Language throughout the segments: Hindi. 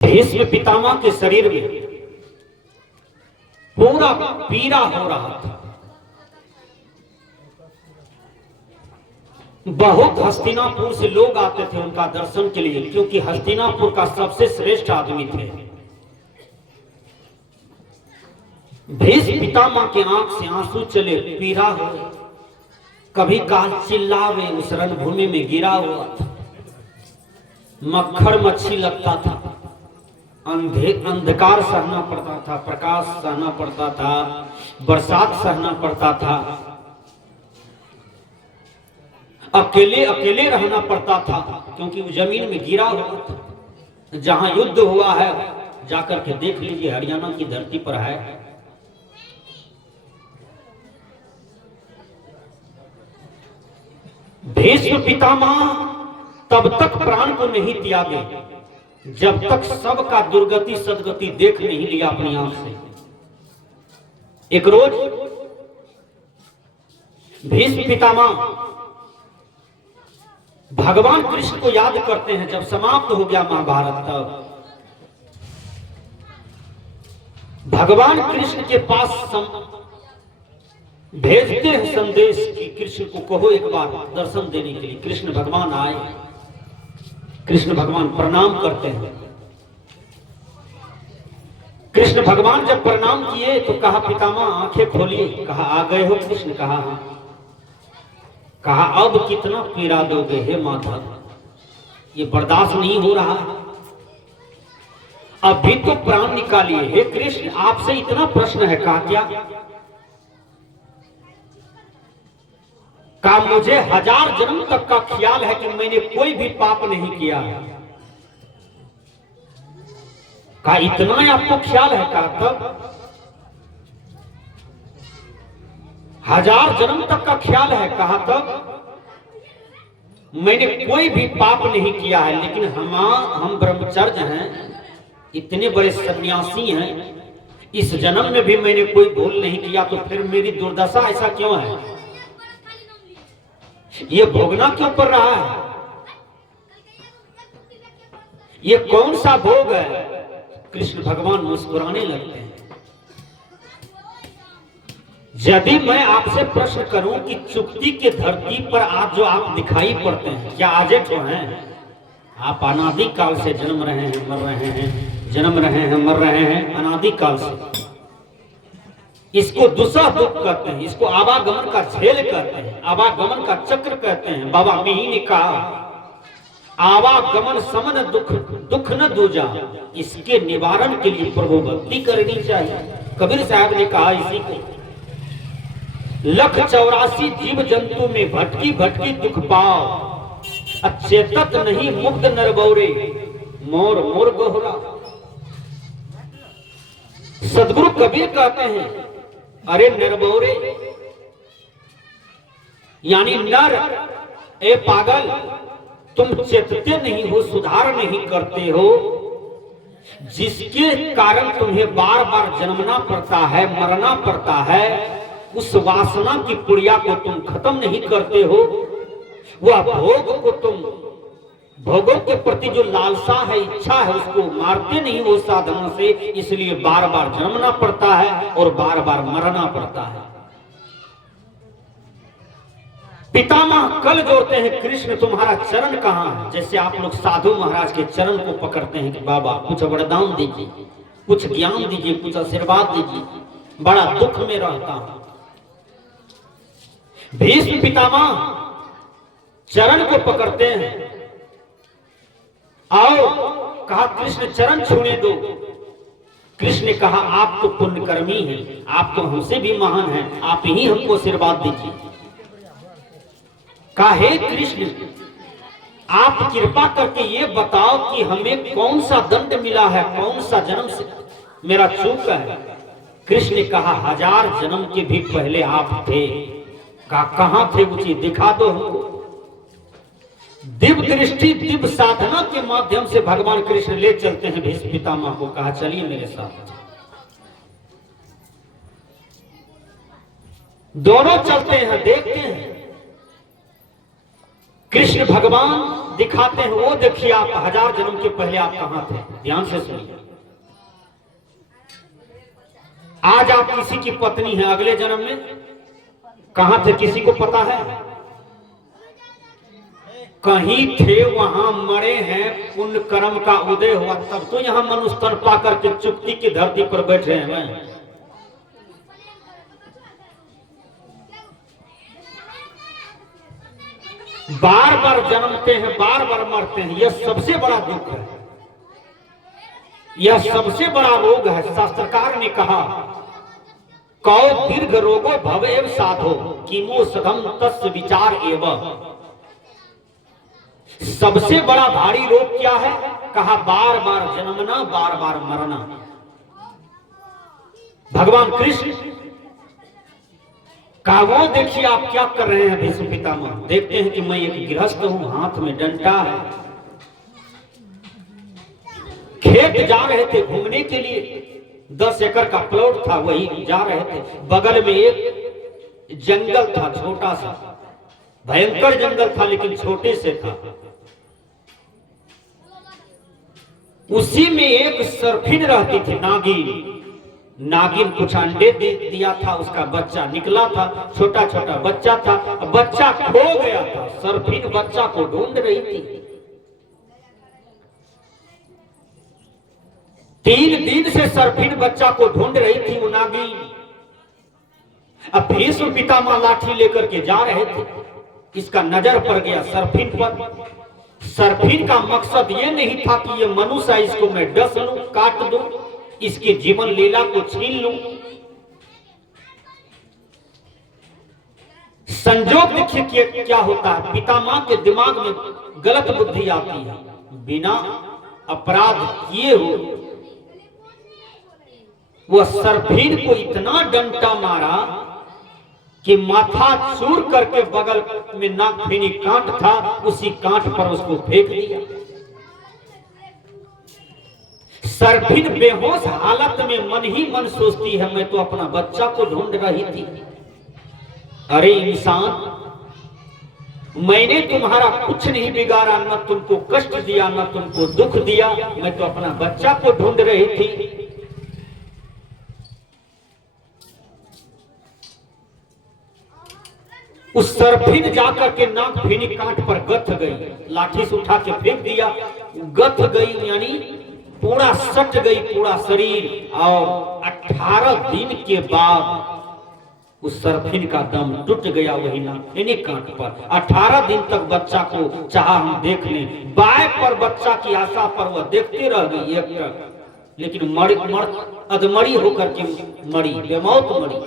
भीष्म पितामह के शरीर में पूरा पीड़ा हो रहा था। बहुत हस्तिनापुर से लोग आते थे उनका दर्शन के लिए, क्योंकि हस्तिनापुर का सबसे श्रेष्ठ आदमी थे। भीष्म पितामह के आंख से आंसू चले, पीड़ा हो, कभी काल चिल्लावे, उस रणभूमि में गिरा हुआ था। मक्खर मच्छी लगता था, अंधकार सहना पड़ता था, प्रकाश सहना पड़ता था, बरसात सहना पड़ता था, अकेले अकेले रहना पड़ता था, क्योंकि वो जमीन में गिरा हुआ था। जहां युद्ध हुआ है जाकर के देख लीजिए, हरियाणा की धरती पर है। भीष्म पितामह तब तक प्राण को नहीं त्यागे जब तक सबका दुर्गति सदगति देख नहीं लिया अपनी आंख से। एक रोज भीष्म पितामह भगवान कृष्ण को याद करते हैं। जब समाप्त हो गया महाभारत, तब भगवान कृष्ण के पास भेजते हैं संदेश कि कृष्ण को कहो एक बार दर्शन देने के लिए। कृष्ण भगवान आए, कृष्ण भगवान प्रणाम करते हैं। कृष्ण भगवान जब प्रणाम किए तो कहा पितामह आंखें खोलिए। कहा आ गए हो कृष्ण? कहा हाँ। कहा अब कितना पीड़ा दोगे हे माधव, ये बर्दाश्त नहीं हो रहा, अभी तो प्राण निकालिए। हे कृष्ण आपसे इतना प्रश्न है। कहा क्या? कहा मुझे 1000 जन्म तक का ख्याल है कि मैंने कोई भी पाप नहीं किया है। कहा इतना ही आपको ख्याल है? कहा तब 1000 जन्म तक का ख्याल है? कहा तब मैंने कोई भी पाप नहीं किया है, लेकिन हम ब्रह्मचर्य हैं, इतने बड़े सन्यासी हैं, इस जन्म में भी मैंने कोई भूल नहीं किया, तो फिर मेरी दुर्दशा ऐसा क्यों है? ये भोगना क्यों पड़ रहा है? ये कौन सा भोग है? कृष्ण भगवान मुस्कुराने लगते हैं। यदि मैं आपसे प्रश्न करूं कि चुक्ति के धरती पर आज जो आप दिखाई पड़ते हैं, क्या आज तो हैं? आप अनादि काल से जन्म रहे हैं, मर रहे हैं, जन्म रहे हैं, मर रहे हैं, अनादि काल से। इसको दुसह दुख कहते हैं, इसको आवागमन का झेल कहते हैं, आवागमन का चक्र कहते हैं। बाबा मिही ने कहा आवागमन समन दुख, दुख न दूजा, इसके निवारण के लिए प्रभु भक्ति करनी चाहिए। कबीर साहब ने कहा इसी को, 184 जीव जंतु में भटकी भटकी दुख पाओ, अचेतत नहीं मुग्ध नरबौरे, मोर मोर गोहरा। सदगुरु कबीर कहते हैं अरे नरबौरे यानी नर, ए पागल, तुम चेतते नहीं हो, सुधार नहीं करते हो, जिसके कारण तुम्हें बार बार जन्मना पड़ता है, मरना पड़ता है, उस वासना की पुड़िया को तुम खत्म नहीं करते हो, वह भोग को तुम, भोगों के प्रति जो लालसा है, इच्छा है, उसको मारते नहीं हो साधना से, इसलिए बार बार जन्मना पड़ता है और बार बार मरना पड़ता है। पितामह कल जोड़ते हैं, कृष्ण तुम्हारा चरण कहाँ है? जैसे आप लोग साधु महाराज के चरण को पकड़ते हैं कि बाबा कुछ वरदान दीजिए, कुछ ज्ञान दीजिए, कुछ आशीर्वाद दीजिए, बड़ा दुख में रहता हूं। भीष्म पितामह चरण को पकड़ते हैं, आओ, कहा कृष्ण चरण छूने दो। कृष्ण ने कहा आप तो पुण्यकर्मी हैं, आप तो हमसे भी महान हैं, आप ही हमको आशीर्वाद दीजिए। कहा हे कृष्ण आप कृपा करके ये बताओ कि हमें कौन सा दंड मिला है, कौन सा जन्म से मेरा चूक है। कृष्ण ने कहा 1000 जन्म के भी पहले आप थे। कहा कहां थे? मुझे दिखा दो हमको। दिव्य दृष्टि दिव्य साधना के माध्यम से भगवान कृष्ण ले चलते हैं भीष्म पितामह को। कहा चलिए मेरे साथ। दोनों चलते हैं, देखते हैं कृष्ण भगवान दिखाते हैं वो देखिए आप 1000 जन्म के पहले आप कहां थे। ध्यान से सुनिए। आज आप किसी की पत्नी हैं, अगले जन्म में कहां थे किसी को पता है? कहीं थे, वहां मरे हैं, पुण्य कर्म का उदय हुआ, तब तो यहां मनुष्य तन पा करके चुक्ति की धरती पर बैठे हैं। बार बार जन्मते हैं, बार बार मरते हैं, यह सबसे बड़ा दुख है, यह सबसे बड़ा रोग है। शास्त्रकार ने कहा कौ दीर्घ रोगो भव एव साधो कीमो सदम तस् विचार एव। सबसे बड़ा भारी रोग क्या है? कहा बार बार जन्मना, बार बार मरना। भगवान कृष्ण कहा वो देखिए आप क्या कर रहे हैं भीष्म पितामह। देखते हैं कि मैं एक गृहस्थ हूं, हाथ में डंडा है, खेत जा रहे थे घूमने के लिए, 10 एकड़ का प्लॉट था, वही जा रहे थे। बगल में एक जंगल था, छोटा सा, भयंकर जंगल था लेकिन छोटे से था। उसी में एक सर्फिन रहती थी, नागिन। नागिन कुछ अंडे दे दिया था, उसका बच्चा निकला था, छोटा छोटा बच्चा था, बच्चा खो गया था। सर्फिन बच्चा को ढूंढ रही थी। 3 दिन से सर्फिन बच्चा को ढूंढ रही थी वो नागिन। अब भीष्म पितामह लाठी लेकर के जा रहे थे, इसका नजर पड़ गया सर्फिन पर। सर्फिन का मकसद ये नहीं था कि ये मनुष्य है, इसको मैं डस लूं, काट दूं, इसके जीवन लीला को छीन लूं। संजोग देखिए क्या होता है, पितामह के दिमाग में गलत बुद्धि आती है। बिना अपराध किए हो वह सर्फिन को इतना डंटा मारा कि माथा चूर करके बगल में नागफेनी कांट था, उसी कांट पर उसको फेंक दिया। सर्फिन बेहोश हालत में मन ही मन सोचती है मैं तो अपना बच्चा को ढूंढ रही थी। अरे इंसान, मैंने तुम्हारा कुछ नहीं बिगाड़ा, न तुमको कष्ट दिया, न तुमको दुख दिया, मैं तो अपना बच्चा को ढूंढ रही थी। उस सर्फिन जाकर के नागफेनी कांट पर गथ गई, लाठी से उठा के फेंक दिया, गथ गई यानी पूरा सट गई पूरा शरीर। और 18 दिन के बाद उस सर्फिन का दम टूट गया वही नागफेनी कांट पर। 18 दिन तक बच्चा को चाहा हम देख लें, बाय पर बच्चा की आशा पर वह देखते रह गई एक टक, लेकिन अधमरी होकर के मरी, बेमौत मरी,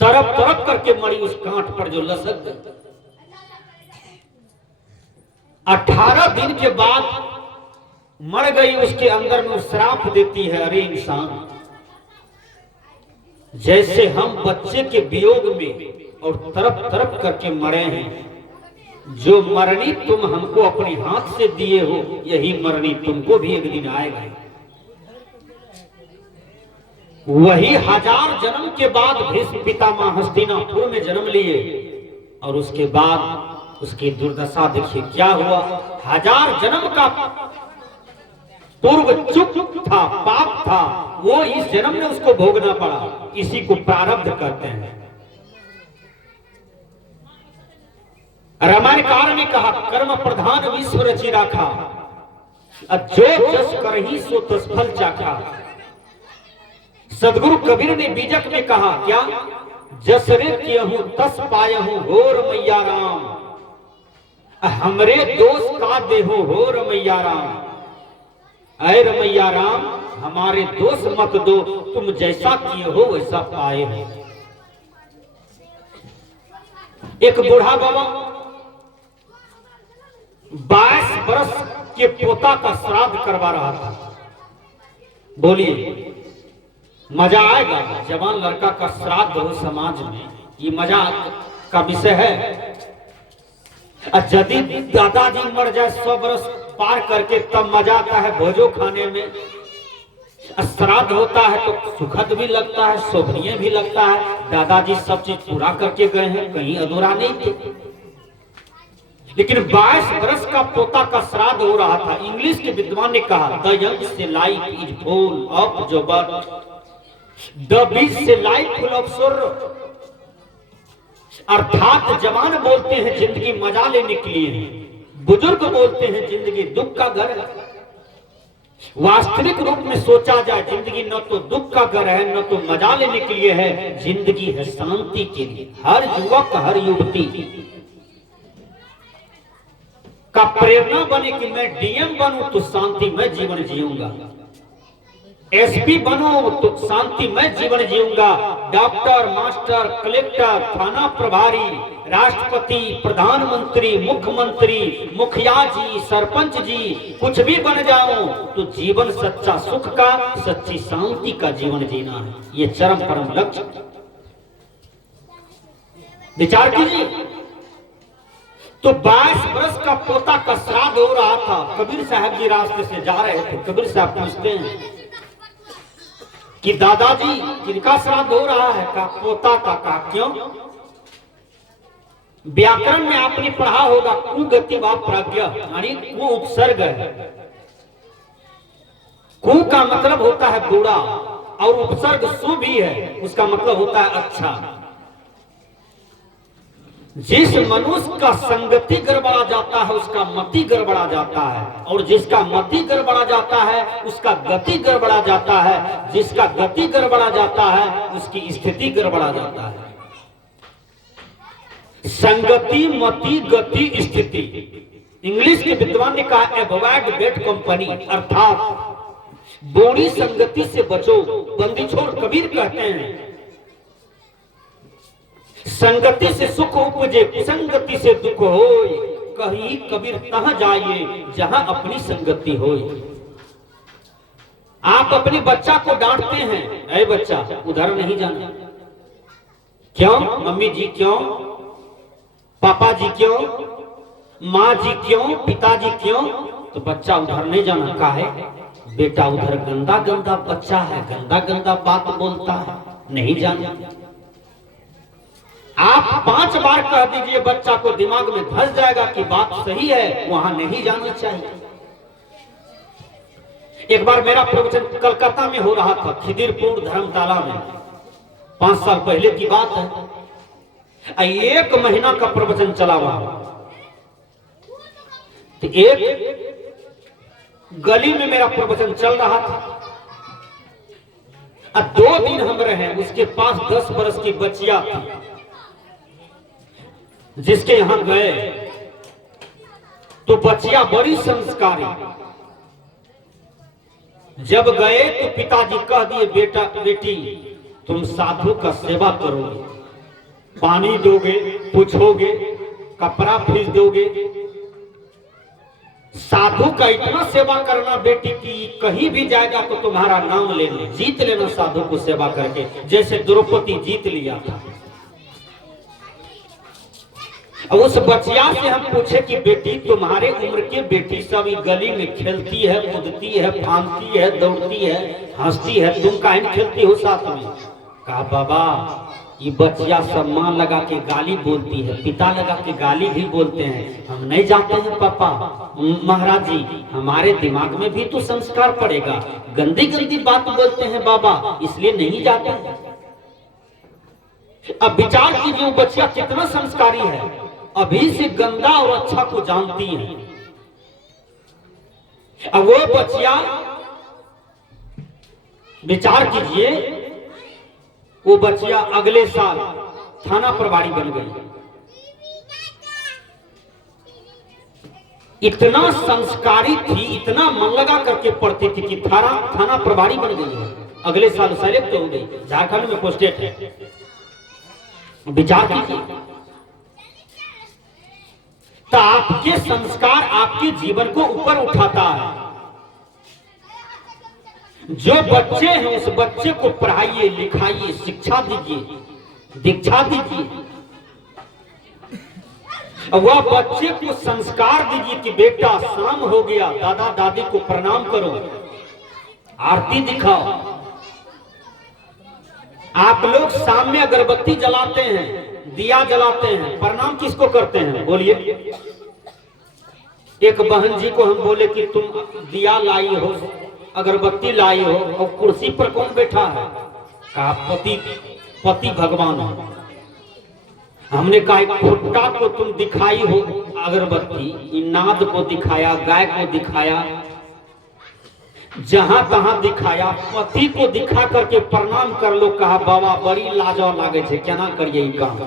तरफ तरफ करके मरी उस कांट पर जो लसक गई। 18 दिन के बाद मर गई, उसके अंदर में श्राप देती है। अरे इंसान, जैसे हम बच्चे के वियोग में और तरफ तरफ करके मरे हैं, जो मरनी तुम हमको अपने हाथ से दिए हो, यही मरनी तुमको भी एक दिन आएगा। वही 1000 जन्म के बाद भीष्म पितामह हस्तिनापुर में जन्म लिए, और उसके बाद उसकी दुर्दशा देखिए क्या हुआ। 1000 जन्म का पूर्व चुक था, पाप था, वो इस जन्म में उसको भोगना पड़ा। इसी को प्रारब्ध कहते हैं। रामायणकार ने कहा कर्म प्रधान विश्व रचि राखा, जो जस करहि सो तस फल चाखा। सदगुरु कबीर ने बीजक में कहा क्या, जसरे कियहूं तस पायहूं हो रमैया राम, हमरे दोष का देहो हो रमैया राम। अय रमैया राम, हमारे दोष मत दो, तुम जैसा किए हो वैसा पाए हो। एक बूढ़ा बाबा 22 बरस के पोता का श्राद्ध करवा रहा था। बोलिए मजा आएगा? जवान लड़का का श्राद्ध हो समाज में, ये मजा का विषय है। यदि दादाजी मर जाए 100 बरस पार करके, तब मजा आता है भोजो खाने में। श्राद्ध होता है तो सुखद भी लगता है, शोभनीय भी लगता है। दादाजी सब चीज पूरा करके गए हैं, कहीं अधूरा नहीं थे। लेकिन 22 बरस का पोता का श्राद्ध हो रहा था। इंग्लिश के विद्वान ने कहा the young say life is full of jobber, the bees say life full of सोरो। अर्थात जवान बोलते हैं जिंदगी मजा लेने के लिए है, बुजुर्ग बोलते हैं जिंदगी दुख का घर है। वास्तविक रूप में सोचा जाए जिंदगी न तो दुख का घर है न तो मजा लेने के लिए है, जिंदगी है शांति के लिए। हर युवक हर युवती का प्रेरणा बने कि मैं डीएम बनूं तो शांति में जीवन जीऊंगा, एसपी बनो तो शांति में जीवन जीऊंगा, डॉक्टर मास्टर कलेक्टर थाना प्रभारी राष्ट्रपति प्रधानमंत्री मुख्यमंत्री मुखिया जी सरपंच जी कुछ भी बन जाऊं तो जीवन सच्चा सुख का सच्ची शांति का जीवन जीना है। ये चरम परम लक्ष्य। विचार कीजिए। तो 22 वर्ष का पोता का श्राद्ध हो रहा था। कबीर साहब जी रास्ते से जा रहे थे। कबीर साहब पूछते हैं कि दादाजी किनका श्राद्ध हो रहा है? का पोता का। क्यों? व्याकरण में आपने पढ़ा होगा कुगति व प्रज्ञा, यानी कु उपसर्ग है। कु का मतलब होता है बुरा और उपसर्ग सु भी है, उसका मतलब होता है अच्छा। जिस मनुष्य का संगति गड़बड़ा जाता है उसका मति गड़बड़ा जाता है, और जिसका मति गड़बड़ा जाता है उसका गति गड़बड़ा जाता है, जिसका गति गड़बड़ा जाता है उसकी स्थिति गड़बड़ा जाता है। संगति मति गति स्थिति। इंग्लिश के विद्वान ने कहा अवॉइड बैड कंपनी, अर्थात बुरी संगति से बचो। बंदी छोड़ कबीर कहते हैं संगति से सुख उपजे कुसंगति से दुख होय, कहीं कबीर तहाँ जाइए जहां अपनी संगति होय। आप अपने बच्चा को डांटते हैं, ऐ बच्चा उधर नहीं जाना। क्यों? मम्मी जी क्यों? पापा जी क्यों? माँ जी क्यों? पिताजी क्यों? तो बच्चा उधर नहीं जाना। का है बेटा उधर गंदा गंदा बच्चा है, गंदा गंदा बात बोलता है, नहीं जाना। आप 5 बार कह दीजिए, बच्चा को दिमाग में धस जाएगा कि बात सही है, वहां नहीं जाना चाहिए। एक बार मेरा प्रवचन कलकत्ता में हो रहा था, खिदिरपुर धर्मशाला में, 5 साल पहले की बात है। 1 महीना का प्रवचन चला वहां। तो एक गली में मेरा प्रवचन चल रहा था। अब 2 दिन हम रहे, उसके पास 10 वर्ष की बच्चियां थी, जिसके यहां गए तो बच्चियां बड़ी संस्कारी। जब गए तो पिताजी कह दिए बेटा बेटी तुम साधु का सेवा करोगे, पानी दोगे, पूछोगे, कपड़ा फीस दोगे। साधु का इतना सेवा करना बेटी की कहीं भी जाएगा तो तुम्हारा नाम लेना, जीत लेना साधु को सेवा करके, जैसे द्रौपदी जीत लिया था। अब उस बचिया से हम पूछे कि बेटी तुम्हारे उम्र के बेटी सब गली में खेलती है, कूदती है, फांदती है, दौड़ती है, हंसती है, तुम काहे खेलती हो साथ में? कहा बाबा ये बचिया सब माँ लगा के गाली बोलती है, पिता लगा के गाली भी बोलते हैं, हम नहीं जाते हैं पापा। महाराज जी हमारे दिमाग में भी तो संस्कार पड़ेगा, गंदी गंदी बात बोलते हैं बाबा, इसलिए नहीं जाते हैं। अब विचार कीजिए वो बच्चिया कितना संस्कारी है, अभी से गंदा और अच्छा को जानती है। अब वो बच्चिया विचार कीजिए, वो बच्चिया अगले साल थाना प्रभारी बन गई। इतना संस्कारी थी, इतना मन लगा करके पढ़ती थी कि थाना प्रभारी बन गई है। अगले साल सेलेक्ट हो गई, झारखंड में पोस्टेड है। विचार कीजिए, तो आपके संस्कार आपके जीवन को ऊपर उठाता है। जो बच्चे हैं उस बच्चे को पढ़ाइए, लिखाइए, शिक्षा दीजिए, दीक्षा दीजिए। वह बच्चे को संस्कार दीजिए कि बेटा शाम हो गया, दादा दादी को प्रणाम करो, आरती दिखाओ। आप लोग शाम में अगरबत्ती जलाते हैं, दिया जलाते हैं, प्रणाम किसको करते हैं बोलिए? एक बहन जी को हम बोले कि तुम दिया लाई हो, अगरबत्ती लाई हो, और कुर्सी पर कौन बैठा है? कहा पति, पति भगवान है। हमने कहा खुट्टा को तुम दिखाई हो अगरबत्ती, नाद को दिखाया, गाय को दिखाया, जहां तहां दिखाया, पति को दिखा करके प्रणाम कर लो। कहा बाबा बड़ी लाजो लागे छे, केना करिए ई काम?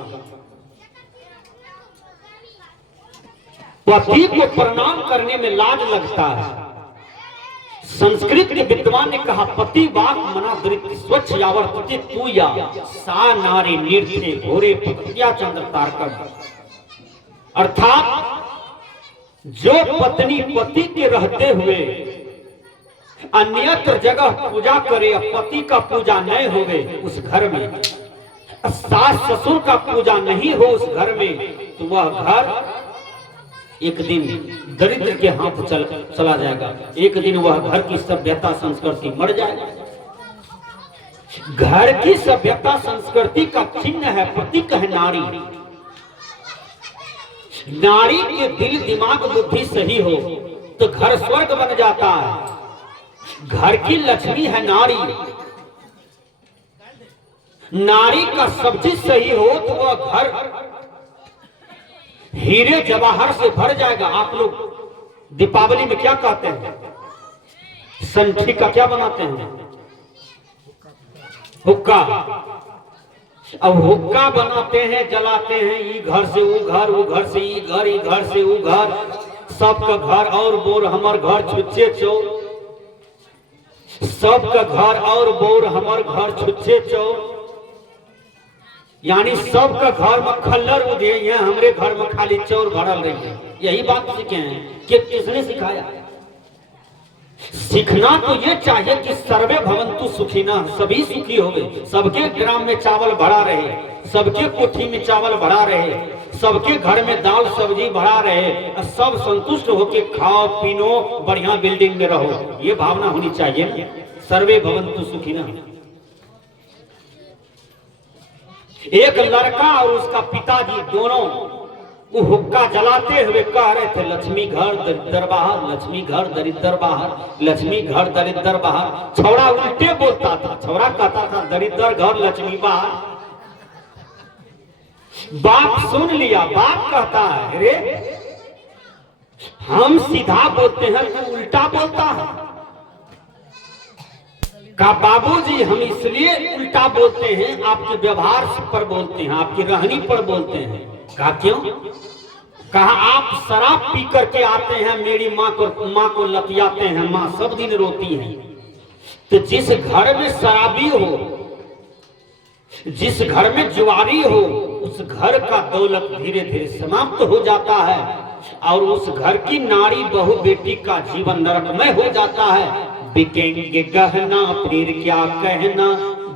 पति को प्रणाम करने में लाज लगता है। संस्कृत के विद्वान ने कहा पति वाक मना दृत्य स्वच्छ यावर्तते तू या सा नारी नृत्य घोरे पत्या चंद्र तारकम। अर्थात जो पत्नी पति के रहते हुए अन्यत्र जगह पूजा करे, पति का पूजा नहीं होवे उस घर में, सास ससुर का पूजा नहीं हो उस घर में, तो वह घर एक दिन दरिद्र के हाथ चला जाएगा। एक दिन वह घर की सभ्यता संस्कृति मर जाएगा। घर की सभ्यता संस्कृति का चिन्ह है, प्रतीक है नारी। नारी के दिल दिमाग बुद्धि सही हो तो घर स्वर्ग बन जाता है। घर की लक्ष्मी है नारी। नारी का सब चीज सही हो तो वह घर हीरे जवाहर से भर जाएगा। आप लोग दीपावली में क्या कहते हैं? संठी का क्या बनाते हैं? हुक्का। अब हुक्का बनाते हैं, जलाते हैं, ई घर से वो घर, वो घर से ई घर, ई घर से वो घर, सबका घर और बोर हमर घर छुच्छे चोर, सबका घर और बोर हमर घर छुच्छे चोर। यानी सबका घर में खल्लर उधे, यहाँ हमरे घर में खाली चोर भरल रही है। यही बात सीखे हैं कि किसने सिखाया? सीखना तो ये चाहिए कि सर्वे भवन्तु सुखिनः, सभी सुखी होवे, सबके ग्राम में चावल भरा रहे, सबके कोठी में चावल भरा रहे, सबके घर में दाल सब्जी भरा रहे, सब संतुष्ट होके खाओ पीनो, बढ़िया बिल्डिंग में रहो। ये भावना होनी चाहिए, सर्वे भवन्तु सुखिनः। एक लड़का और उसका पिताजी दोनों वो हुक्का जलाते हुए कह रहे थे लक्ष्मी घर दरिद्र बाहर, लक्ष्मी घर दरिद्र बाहर, लक्ष्मी घर दरिद्र बाहर। छौड़ा उल्टे बोलता था, छौड़ा कहता था दरिद्र घर लक्ष्मी बाहर। बाप सुन लिया, बाप कहता है अरे हम सीधा बोलते हैं तू उल्टा बोलता है। कहा बाबूजी हम इसलिए उल्टा बोलते हैं, आपके व्यवहार पर बोलते हैं, आपकी रहनी पर बोलते हैं। कहा क्यों? कहा आप शराब पी करके आते हैं, मेरी माँ को लतियाते हैं, माँ सब दिन रोती है। तो जिस घर में शराबी हो, जिस घर में जुआरी हो, उस घर का दौलत धीरे धीरे समाप्त हो जाता है और उस घर की नारी बहू बेटी का जीवन नरकमय हो जाता है। बिकेंगे गहना फिर क्या कहना,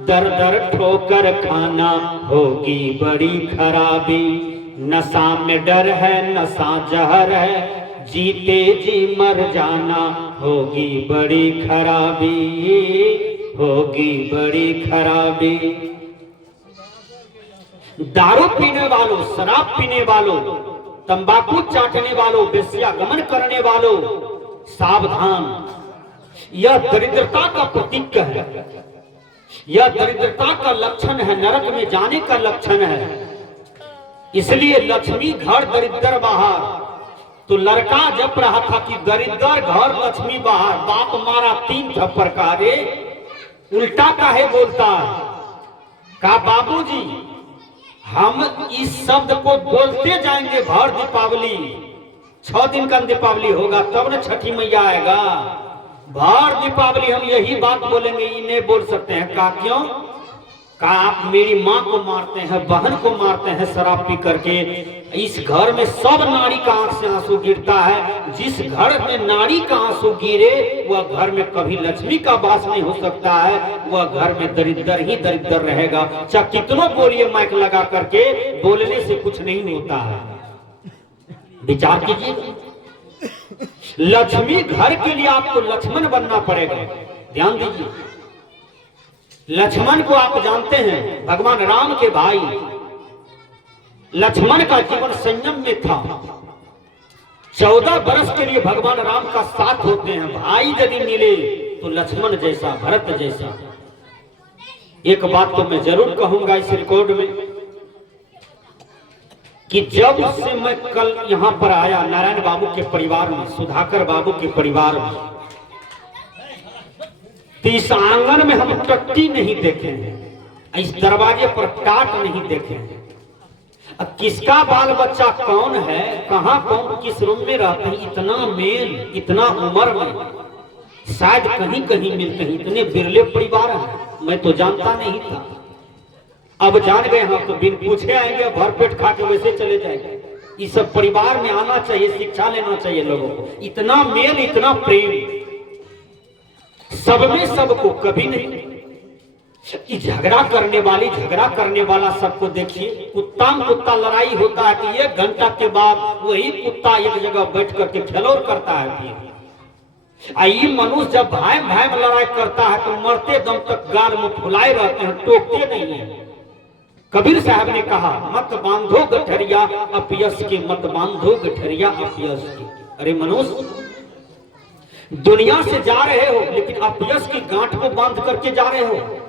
दर दर ठोकर खाना होगी बड़ी खराबी। नशा में डर है, नशा जहर है, जीते जी मर जाना होगी बड़ी खराबी, होगी बड़ी खराबी। दारू पीने वालों, शराब पीने वालों, तंबाकू चाटने वालों, वेश्यागमन करने वालों, सावधान। यह दरिद्रता का प्रतीक है, यह दरिद्रता का लक्षण है, नरक में जाने का लक्षण है। इसलिए लक्ष्मी घर दरिद्र बाहर। तो लड़का जप रहा था कि दरिद्र घर लक्ष्मी बाहर। बाप मारा 3 थप्पड़ का, रे उल्टा काहे बोलता है? कहा बाबूजी हम इस शब्द को बोलते जाएंगे भर दीपावली, 6 दिन का दीपावली होगा तब न छठी मैया आएगा। भर दीपावली हम यही बात बोलेंगे, इन्हें बोल सकते हैं। कहा क्यों? कहा आप मेरी माँ को मारते हैं, बहन को मारते हैं शराब पी करके। इस घर में सब नारी का आंख से आंसू गिरता है। जिस घर में नारी का आंसू गिरे वह घर में कभी लक्ष्मी का वास नहीं हो सकता है, वह घर में दरिद्र ही दरिद्र रहेगा। चाहे कितनों बोलिए माइक लगा करके, बोलने से कुछ नहीं होता है। विचार कीजिए, लक्ष्मी घर के लिए आपको लक्ष्मण बनना पड़ेगा। ध्यान दीजिए, लक्ष्मण को आप जानते हैं, भगवान राम के भाई। लक्ष्मण का जीवन संयम में था, 14 बरस के लिए भगवान राम का साथ होते हैं। भाई यदि मिले तो लक्ष्मण जैसा, भरत जैसा। एक बात तो मैं जरूर कहूंगा इस रिकॉर्ड में कि जब से मैं कल यहां पर आया नारायण बाबू के परिवार में, सुधाकर बाबू के परिवार में, तो इस आंगन में हम टट्टी नहीं देखे हैं, इस दरवाजे पर टाट नहीं देखे हैं। अब किसका बाल बच्चा कौन है, कहां कौन किस रूम में रहते हैं, इतना मेल, इतना उम्र में शायद कहीं कहीं मिलते हैं। इतने बिरले परिवार हैं, मैं तो जानता नहीं था। अब जान गए हम, तो बिन पूछे आएंगे, भर पेट खा के वैसे चले जाएंगे। इस सब परिवार में आना चाहिए, शिक्षा लेना चाहिए लोगों को। इतना मेल, इतना प्रेम, सब में सबको कभी नहीं। झगड़ा करने वाली, झगड़ा करने वाला सबको देखिए, कुत्ता में कुत्ता लड़ाई होता है कि 1 घंटा के बाद वही कुत्ता एक जगह बैठ करके खिलौर करता है। ये मनुष्य जब भाई भाई में लड़ाई करता है तो मरते दम तक गाल में फुलाए रहते हैं, टोकते नहीं है। कबीर साहब ने कहा, मत बांधो गठरिया अपयस के, मत बांधो गठरिया अपयस के। अरे मनुष्य, दुनिया से जा रहे हो लेकिन अपयस की गांठ को बांध करके जा रहे हो।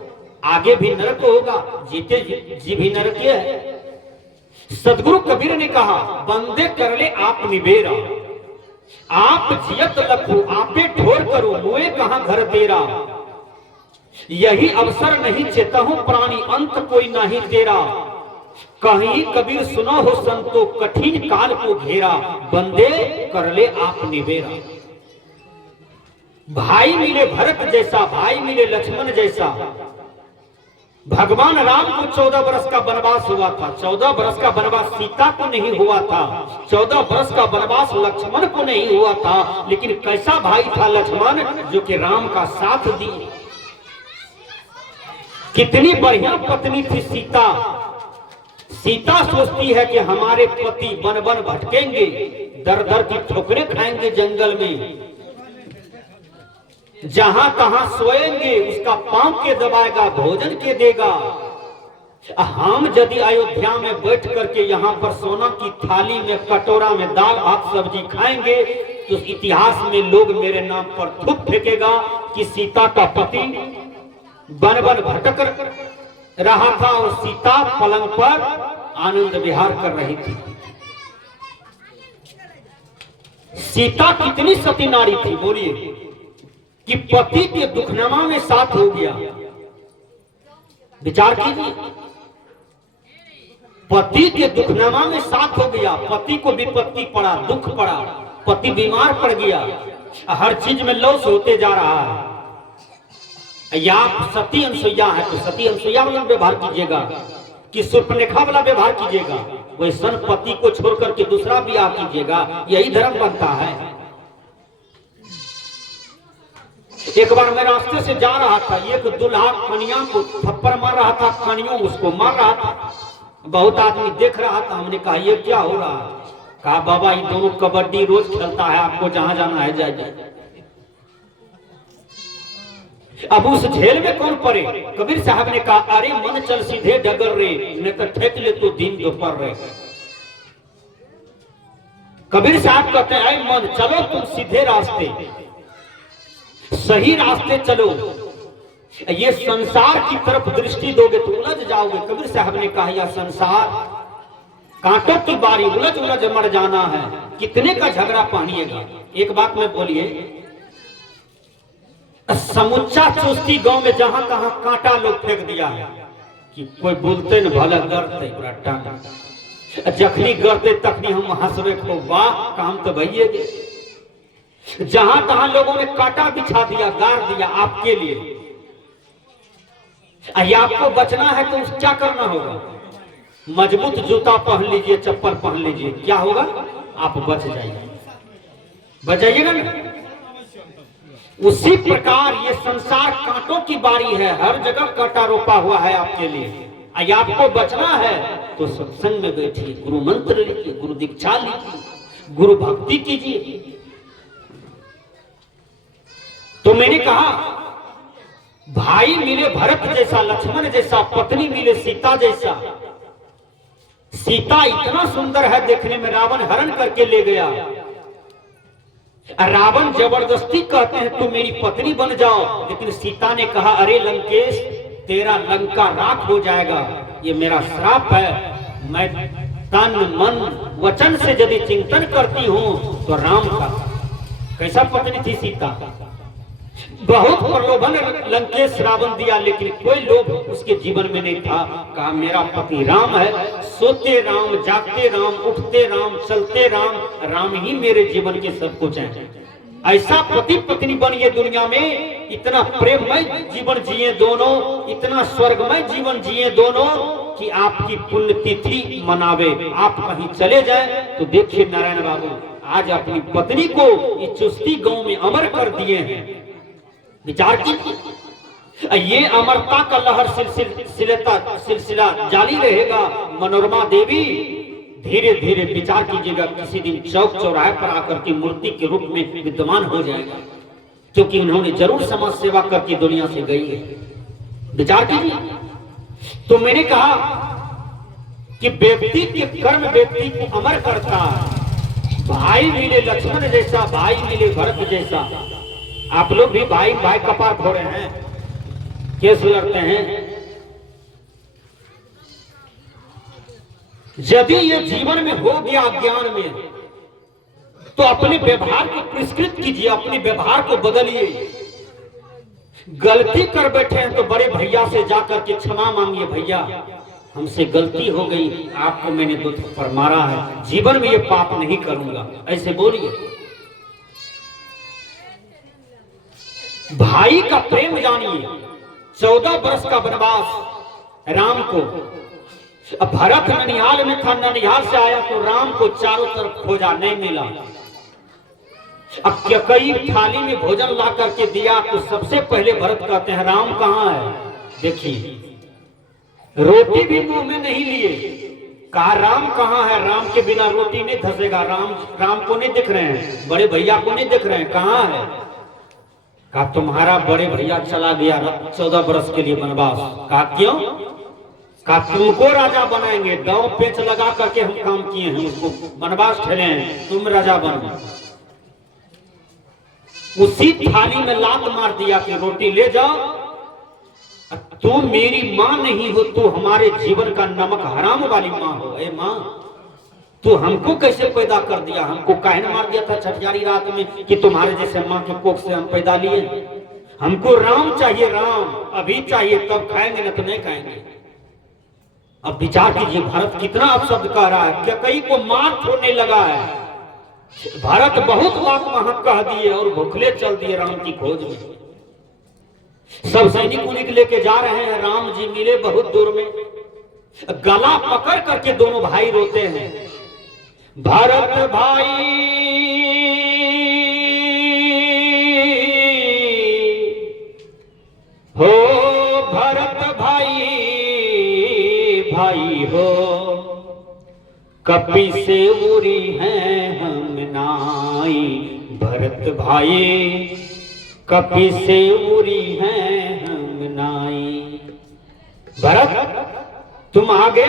आगे भी नरक होगा, जीते जी भी नरक है। सदगुरु कबीर ने कहा, बंदे कर ले आप निबेरा, आप जियत लखू आपे ठोर करो, मुए कहां घर तेरा। यही अवसर नहीं चेता हूं प्राणी, अंत कोई नहीं तेरा। कहीं कबीर सुनो हो संतो, कठिन काल को घेरा, बंदे कर ले आप निबेरा। भाई मिले भरत जैसा, भाई मिले लक्ष्मण जैसा। भगवान राम को 14 बरस का वनवास हुआ था। 14 बरस का वनवास सीता को नहीं हुआ था, 14 बरस का वनवास लक्ष्मण को नहीं हुआ था। लेकिन कैसा भाई था लक्ष्मण, जो कि राम का साथ दिए। कितनी बढ़िया पत्नी थी सीता। सीता सोचती है कि हमारे पति वन वन भटकेंगे, दर दर की ठोकरें खाएंगे जंगल में, जहां तहां सोएंगे उसका पांव के दबाएगा, भोजन के देगा। हम यदि अयोध्या में बैठ करके यहाँ पर सोना की थाली में, कटोरा में दाल भात सब्जी खाएंगे, तो इतिहास में लोग मेरे नाम पर थूक फेंकेगा कि सीता का पति वन वन भटक रहा था और सीता पलंग पर आनंद विहार कर रही थी। सीता कितनी सती नारी थी, बोलिए, कि पति के दुखनमा में साथ हो गया। विचार कीजिए, पति के दुखनमा में साथ हो गया। पति को विपत्ति पड़ा, दुख पड़ा, पति बीमार पड़ गया, हर चीज में लॉस होते जा रहा है। या आप सती अनसुईया है तो सती अनसुईया वाला व्यवहार कीजिएगा कि सुर्पनेखा वाला व्यवहार कीजिएगा। वैसा पति को छोड़कर के दूसरा ब्याह कीजिएगा, यही धर्म बनता है। एक बार मैं रास्ते से जा रहा था, एक दुल्हा कन्या को थप्पड़ मार रहा था, कन्या उसको मार रहा था। बहुत आदमी देख रहा था। हमने कहा ये क्या हो रहा है? कहा बाबा ये दोनों कबड्डी रोज खेलता है, आपको जहां जाना है जाइए। अब उस झेल में कौन पड़े? कबीर साहब ने कहा, अरे मन चल सीधे डगर रे, नहीं तो ठेक ले तो दिन दोपहर रे। कबीर साहब कहते हैं, मन चलो तुम सीधे रास्ते, सही रास्ते चलो। ये संसार की तरफ दृष्टि दोगे तो उलझ जाओगे। कबीर साहब ने कहा, यह संसार कांटों की बारी, उलझ उलझ मर जाना है, कितने का झगड़ा पानिएगा। एक बात में बोलिए, समुच्चा चुस्ती गांव में जहां तहां कांटा लोग फेंक दिया है कि कोई बोलते न भला करते, जखनी करते तखनी हम हंसवे को, वाह काम तो भैये। जहां तहां लोगों ने कांटा बिछा दिया, गाड़ दिया आपके लिए। आपको बचना है तो क्या करना होगा? मजबूत जूता पहन लीजिए, चप्पल पहन लीजिए, क्या होगा? आप बच जाइए, बच जाइएगा ना। उसी प्रकार ये संसार कांटों की बारी है, हर जगह कांटा रोपा हुआ है आपके लिए। आपको बचना है तो सत्संग में बैठिए, गुरु मंत्र लीजिए, गुरु दीक्षा लीजिए, गुरु भक्ति कीजिए। तो मैंने कहा, भाई मिले भरत जैसा, लक्ष्मण जैसा, पत्नी मिले सीता जैसा। सीता इतना सुंदर है देखने में, रावण हरण करके ले गया। रावण जबरदस्ती कहते हैं तुम मेरी पत्नी बन जाओ, लेकिन सीता ने कहा अरे लंकेश, तेरा लंका राख हो जाएगा, ये मेरा श्राप है। मैं तन मन वचन से यदि चिंतन करती हूं तो राम का। कैसा पत्नी थी सीता, बहुत प्रलोभन लंकेश रावण दिया, लेकिन कोई लोभ उसके जीवन में नहीं था। कहा मेरा पति राम है, सोते राम, जागते राम, उठते राम, चलते राम, राम ही मेरे जीवन के सब कुछ है। ऐसा पति पत्नी बनिए दुनिया में, इतना प्रेममय जीवन जिए दोनों, इतना स्वर्गमय जीवन जिए दोनों कि आपकी पुण्यतिथि मनावे। आप कहीं चले जाए तो देखिए नारायण बाबू आज अपनी पत्नी को इस चुस्ती गांव में अमर कर दिए हैं। विचार कीजिए, ये अमरता का लहर सिलसिला जारी रहेगा। मनोरमा देवी धीरे धीरे विचार कीजिएगा किसी दिन चौक चौराहे पर आकर के मूर्ति के रूप में विद्यमान हो जाएगा, क्योंकि उन्होंने जरूर समाज सेवा करके दुनिया से गई है। विचार कीजिए। तो मैंने कहा कि व्यक्ति के कर्म व्यक्ति को अमर करता है। भाई मिले लक्ष्मण जैसा, भाई मिले भरत जैसा। आप लोग भी भाई भाई कपार फोड़े हैं, केस लड़ते हैं। यदि ये जीवन में हो गया ज्ञान में, तो अपने व्यवहार को परिष्कृत कीजिए, अपने व्यवहार को बदलिए। गलती कर बैठे हैं तो बड़े भैया से जाकर के क्षमा मांगिए, भैया हमसे गलती हो गई, आपको मैंने दो थप्पड़ मारा है, जीवन में ये पाप नहीं करूंगा, ऐसे बोलिए। भाई का प्रेम जानिए। 14 वर्ष का वनवास राम को, अब भरत ननिहाल में था, ननिहाल से आया तो राम को चारों तरफ खोजा, नहीं मिला। अब कई थाली में भोजन ला करके दिया तो सबसे पहले भरत कहते हैं राम कहाँ है। देखिए रोटी भी मुंह में नहीं लिए, कहा राम कहाँ है, राम के बिना रोटी नहीं धसेगा। राम को नहीं दिख रहे हैं, बड़े भैया को नहीं दिख रहे हैं, कहाँ है। कहा तुम्हारा बड़े भैया चला गया 14 वर्ष के लिए वनवास। कहा क्यों। कहा तुमको राजा बनाएंगे, दांव पेच लगा करके हम काम किए हैं, उसको वनवास ठहरे हैं, तुम राजा बनो। उसी थाली में लात मार दिया कि रोटी ले जाओ, तू मेरी माँ नहीं हो, तू हमारे जीवन का नमक हराम वाली माँ हो। ए माँ, तू हमको कैसे पैदा कर दिया, हमको काहे मार दिया था छठियारी रात में कि तुम्हारे जैसे माँ के कोख से हम पैदा लिए। हमको राम चाहिए, राम अभी चाहिए, तब खाएंगे न तो नहीं खाएंगे। अब विचार कीजिए भरत कितना अपशब्द कह रहा है, कैकेयी को मार छोड़ने लगा है। भरत बहुत बात वहां कह दिए और भूखले चल दिए राम की खोज में। सब सैनिक उन्हीं लेके जा रहे हैं, राम जी मिले बहुत दूर में, गला पकड़ करके दोनों भाई रोते हैं। भरत भाई हो, भरत भाई भाई हो, कपि से उरी हैं हम नाई। भरत भाई कपि से उरी हैं हम नाई। भरत तुम आ गए,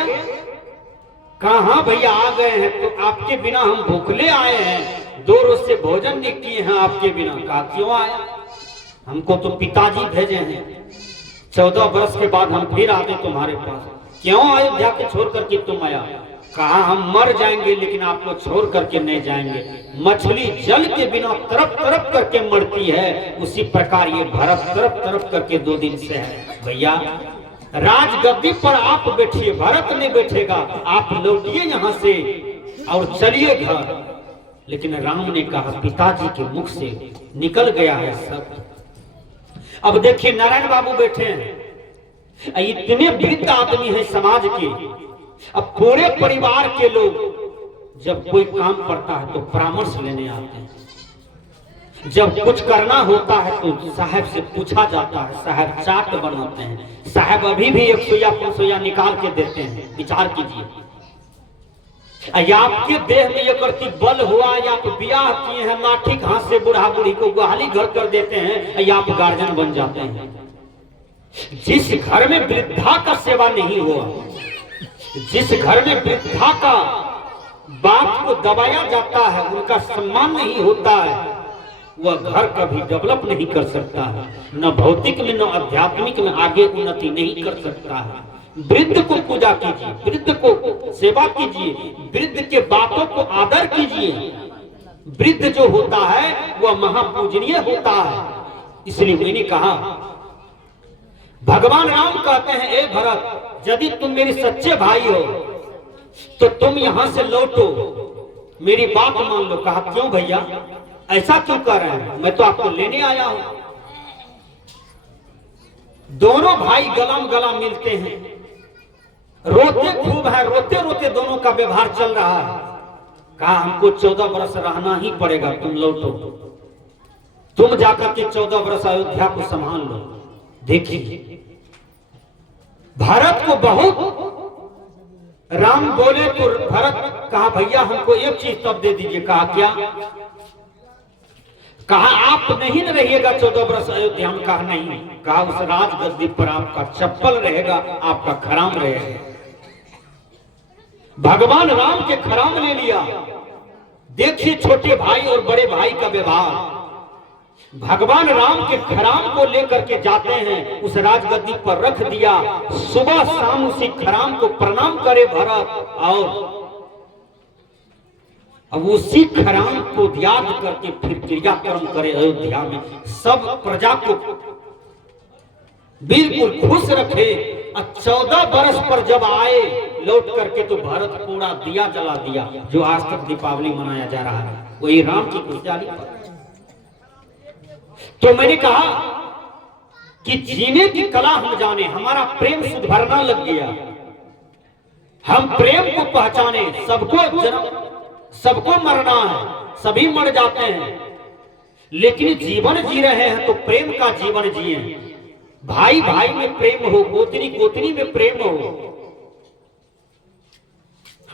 कहाँ भैया आ गए हैं, तो आपके बिना हम भूखले आए हैं, 2 रोज से भोजन नहीं किए हैं आपके बिना। कहा क्यों आया, हमको तो पिताजी भेजे हैं, 14 वर्ष के बाद हम फिर आते तुम्हारे पास। क्यों अयोध्या के छोड़ करके तुम आया। कहा हम मर जाएंगे लेकिन आपको छोड़ करके नहीं जाएंगे। मछली जल के बिना तरफ तरफ करके मरती है, उसी प्रकार ये भरत तरफ तरफ करके 2 दिन से है। भैया राजगद्दी पर आप बैठिए, भरत नहीं बैठेगा, आप लौटिए यहाँ से और चलिए घर। लेकिन राम ने कहा पिताजी के मुख से निकल गया है सब। अब देखिए नारायण बाबू बैठे हैं, इतने वृद्ध आदमी है समाज के। अब पूरे परिवार के लोग जब कोई काम पड़ता है तो परामर्श लेने आते हैं, जब कुछ करना होता है तो साहब से पूछा जाता है, साहब चार्ट बनाते हैं, साहब अभी भी 100 या 500 निकाल के देते हैं। विचार कीजिए, या आपके देह में ये करती बल हुआ, या तो ब्याह किए हैं, लाठी घास से बूढ़ा बूढ़ी को गुहाली घर कर देते हैं, या आप गार्जियन बन जाते हैं। जिस घर में वृद्धा का सेवा नहीं हुआ, जिस घर में वृद्धा का बात को दबाया जाता है, उनका सम्मान नहीं होता है, वह घर कभी डेवलप नहीं कर सकता है, न भौतिक में न आध्यात्मिक में आगे उन्नति नहीं कर सकता है। वृद्ध को पूजा कीजिए, वृद्ध को सेवा कीजिए, वृद्ध के बातों को आदर कीजिए। वृद्ध जो होता है वह महापूजनीय होता है। इसलिए मैंने कहा, भगवान राम कहते हैं, ए भरत, यदि तुम मेरे सच्चे भाई हो तो तुम यहां से लौटो, मेरी बात मान लो। कहा, क्यों भैया, ऐसा क्यों कर रहे हैं? मैं तो आपको लेने आया हूं। दोनों भाई गलम गला मिलते हैं, रोते खूब है, रोते रोते दोनों का व्यवहार चल रहा है। कहा, हमको 14 वर्ष रहना ही पड़ेगा, तुम लौटो, तुम जाकर के 14 वर्ष अयोध्या को संभाल लो। देखिए, भरत को बहुत राम बोले तो भरत कहा, भैया हमको एक चीज तब दे दीजिए। कहा, क्या? कहा, आप नहीं न रहिएगा 14 वर्ष अयोध्या में? कहा, नहीं। कहा, उस राज गद्दी पर आपका चप्पल रहेगा, आपका खराम रहेगा। भगवान राम के खराम ले लिया। देखिए छोटे भाई और बड़े भाई का व्यवहार। भगवान राम के खराम को लेकर के जाते हैं, उस राजगद्दी पर रख दिया। सुबह शाम उसी खराम को प्रणाम करे भरत, और अब उसी खराम को याद करके फिर क्रियाक्रम करे अयोध्या में, सब प्रजा को बिल्कुल खुश रखे। 14 बरस पर जब आए लौट करके तो भारत पूरा दिया जला दिया। जो आज तक दीपावली मनाया जा रहा है वही राम की खुशहाली पर। तो मैंने कहा कि जीने की कला हम जाने, हमारा प्रेम सुधरना लग गया। हम प्रेम को पहचाने। सबको जन्म, सबको मरना है, सभी मर जाते हैं, लेकिन जीवन जी रहे हैं तो प्रेम का जीवन जिए। भाई भाई में प्रेम हो, गोतनी गोतनी में प्रेम हो,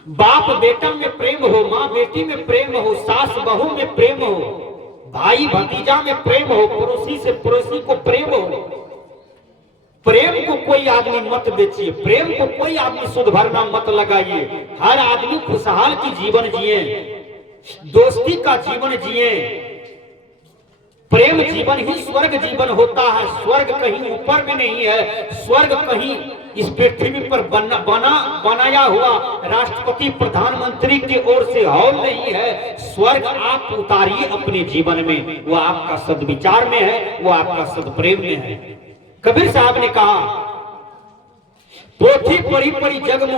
बाप बेटा में प्रेम हो, माँ बेटी में प्रेम हो, सास बहू में प्रेम हो, भाई भतीजा में प्रेम हो, पड़ोसी से पड़ोसी को प्रेम हो। प्रेम को कोई आदमी मत बेचिए, प्रेम को कोई आदमी शुद्ध भरना मत लगाइए। हर आदमी खुशहाल की जीवन जिए, दोस्ती का जीवन जिए। प्रेम जीवन ही स्वर्ग जीवन होता है। स्वर्ग कहीं ऊपर में नहीं है, स्वर्ग कहीं इस पृथ्वी पर बनाया हुआ राष्ट्रपति प्रधानमंत्री की ओर से हॉल नहीं है। स्वर्ग आप उतारिए अपने जीवन में, वो आपका सद्विचार में है, वो आपका सद्प्रेम में है। कबीर साहब ने कहा, पोथी पढ़ी पढ़ी जग में